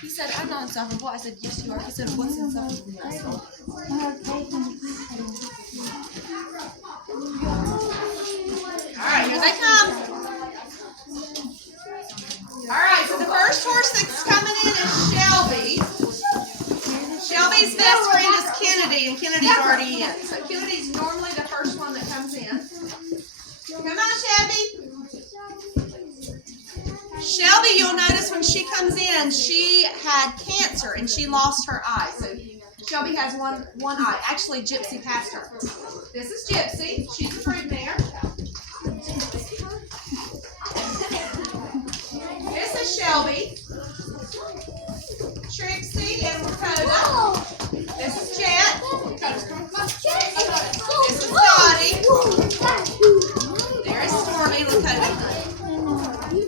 He said, I'm not insufferable. I said, yes, you are. He said, what's insufferable? All right, here they come. All right, so the first horse that's coming in is Shelby. Shelby's best friend is Kennedy, and Kennedy's already in. So Kennedy's normally the first one that comes in. Come on, Shelby. Shelby, you'll notice when she comes in, she had cancer and she lost her eye. So Shelby has one eye. Actually, Gypsy passed her. This is Gypsy. She's the broodmare. This is Shelby. Trixie and Lakota. This is Jet. This is Dottie. There is Stormy, Lakota.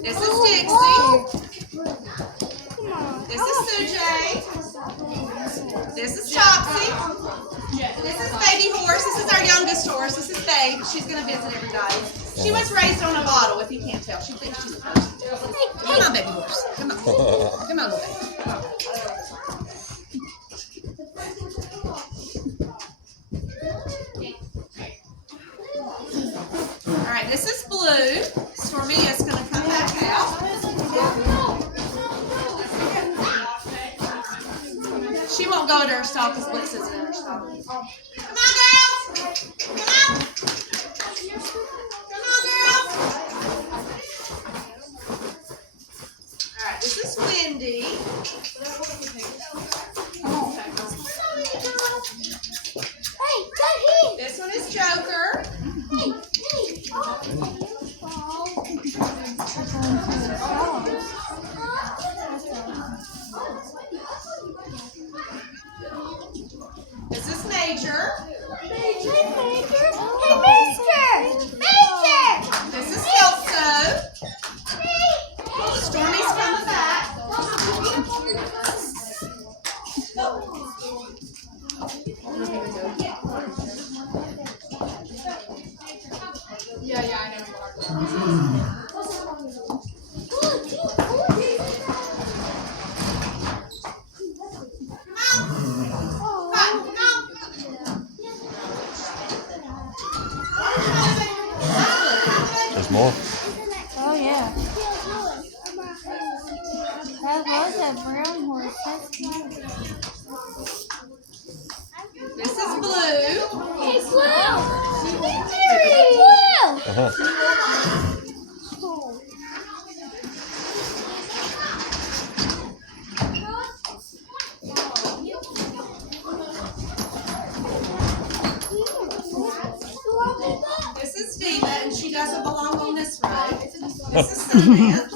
This is Dixie. This is Sujay. This is Topsy. This is Baby Horse. This is our youngest horse. This is Babe. She's going to visit everybody. She was raised on a bottle, if you can't tell. She thinks she's a person. Come on, Baby Horse. Come on. Come on, little baby. All right, this is Blue. Stormy is going to come back out. She won't go to her stall because Blitz isn't in her stall. Come on, girls! Come on! Come on, girls! All right, this is Wendy. This one is Joker. This is Major. Hey, Mister! This is Kelso. Stormy's coming back. Yeah, I know. There's more. Oh, yeah. That was a brown horse. That's nice. This is Blue. Hey, Blue! Hey, Blue! This is Diva, and she doesn't belong on this road. This is Sundance.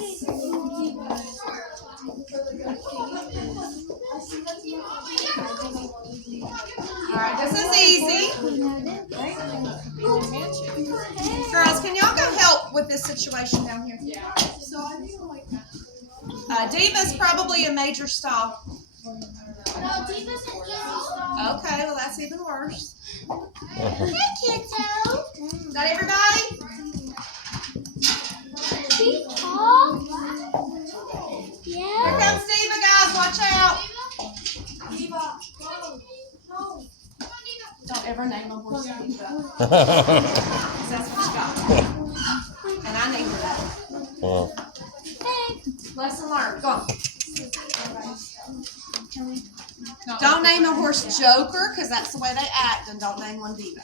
Alright, this is Easy. Girls, can y'all go help with this situation down here? Diva's probably a major stall. No, Diva's an easy stall. Okay, well that's even worse. Hey, kiddo. Is that everybody? She's tall. Here Yeah. comes Diva, guys. Watch out. Don't ever name a horse Diva. Because that's what you got. And I named her that. Lesson learned. Go on. Don't name a horse Joker, because that's the way they act, and don't name one Diva.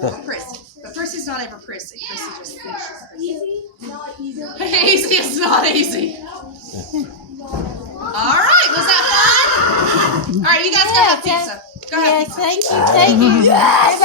Or Prissy. But Prissy's not ever Prissy. Prissy just thinks she's Prissy. Easy? Not easy. Easy is not easy. All right, was that fun? All right, you guys go have pizza. Go have Yeah, pizza. thank you. Yes!